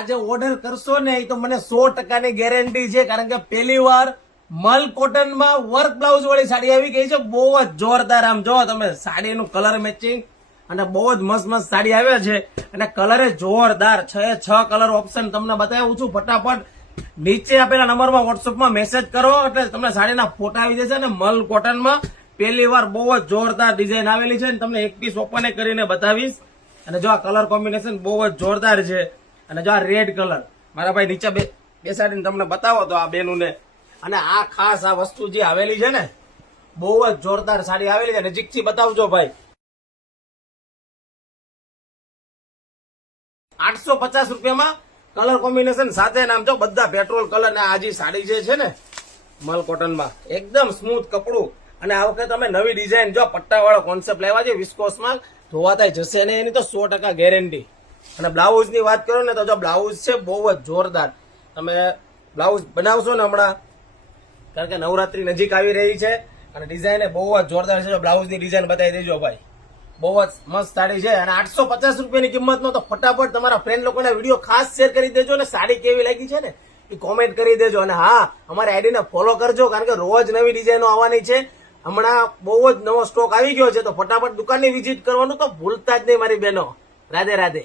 આજે ઓર્ડર કરશો ને એ તો મને 100% ગેરંટી છે, કારણ કે પહેલી વાર મલ કોટન માં વર્ક બ્લાઉઝ વાળી સાડી આવી ગઈ છે. બહુ જ જોરદાર. આમ જો તમે સાડીનું કલર મેચિંગ અને બહુ જ મસ્ત મસ્ત સાડી આવ્યા છે, અને કલર જોરદાર છે. 6 કલર ઓપ્શન તમને બતાવું છું. ફટાફટ નીચે આપેલા નંબરમાં વોટ્સઅપમાં મેસેજ કરો એટલે તમને સાડીના ફોટા આવી જશે. અને મલ કોટનમાં પહેલી વાર બહુ જ જોરદાર ડિઝાઇન આવેલી છે, તમને એક પીસ ઓપન કરીને બતાવીશ. અને જો આ કલર કોમ્બિનેશન બહુ જ જોરદાર છે. અને જો આ રેડ કલર મારા ભાઈ નીચે બેસાડીને તમને બતાવો તો આ બેનું ને. અને આ ખાસ આ વસ્તુ જે આવેલી છે ને, બહુ જ જોરદાર સાડી આવેલી છે. નજીકથી બતાવજો ભાઈ. 850 રૂપિયામાં કલર કોમ્બિનેશન સાથે. નામ જો બધા પેટ્રોલ કલર ને આ જે સાડી જે છે ને મલ કોટનમાં એકદમ સ્મૂથ કપડું. અને આ વખતે તમે નવી ડિઝાઇન જો પટ્ટા વાળો કોન્સેપ્ટ લાવ્યા છે વિસ્કોસમાં, ધોવાતા જશે ને એની તો 100% ગેરંટી. અને બ્લાઉઝ ની વાત કરો ને તો જો બ્લાઉઝ છે બહુ જ જોરદાર. તમે બ્લાઉઝ બનાવશો ને હમણાં, કારણ કે નવરાત્રી નજીક આવી રહી છે અને ડિઝાઇન બહુ જ જોરદાર છે. બ્લાઉઝ ની ડિઝાઇન બતાવી દેજો ભાઈ. બહુ જ મસ્ત સાડી છે. અને 850 રૂપિયાની કિંમતમાં તો ફટાફટ તમારા ફ્રેન્ડ લોકોને વિડીયો ખાસ શેર કરી દેજો. અને સાડી કેવી લાગી છે ને એ કોમેન્ટ કરી દેજો. અને હા, અમારી આઈડીને ફોલો કરજો, કારણ કે રોજ નવી ડિઝાઇનો આવવાની છે. હમણાં બહુ જ નવો સ્ટોક આવી ગયો છે, તો ફટાફટ દુકાનની વિઝિટ કરવાનું તો ભૂલતા જ નહીં મારી બહેનો. રાધે રાધે.